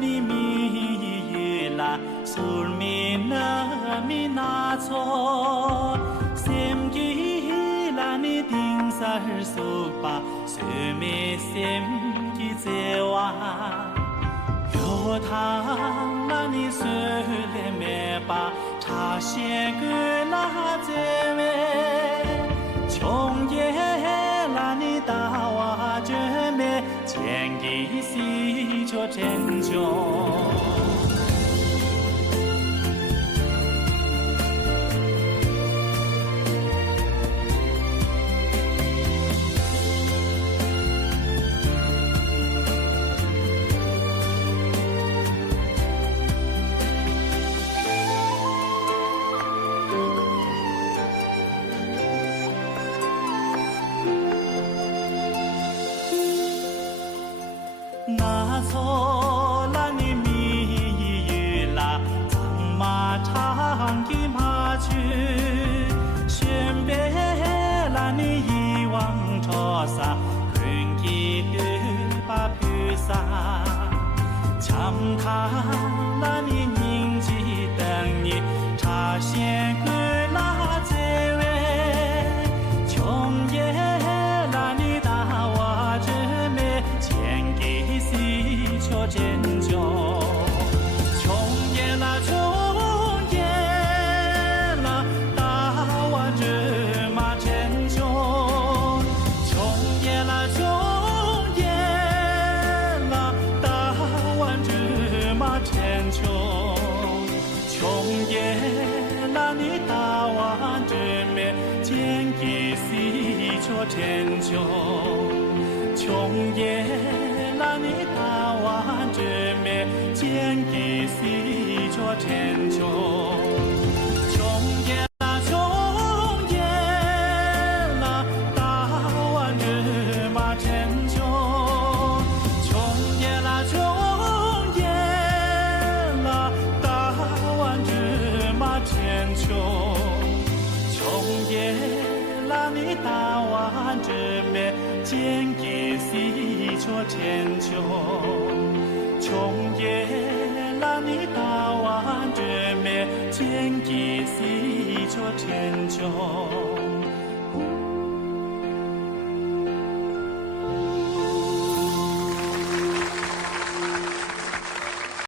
ni mi la sul mi na cho sem ki la ni ding sa su pa su me sem ki ze wa yo ta la ni su le me pa cha xie ge la ze me穷也拉你大瓦这me千里西却真穷。那错了你米啦，藏马长的马去，选别了你遗忘着啥，困记的把披萨，强他了你凝记等你，茶先个拉这位，穷也了你大瓦这me。却真久，穷也啦，穷也啦，大碗芝麻真穷，穷也啦，穷也啦，大碗芝麻真穷，穷也啦，你大碗芝麻见给西却真穷，穷也。那你大碗这me见给西却真穷，穷也啦，穷也啦，大碗芝麻真穷，穷也啦，穷也啦，大碗芝麻真穷，穷也啦，你大碗这me见给西却真穷，穷也啦你大碗这me见给西却真穷。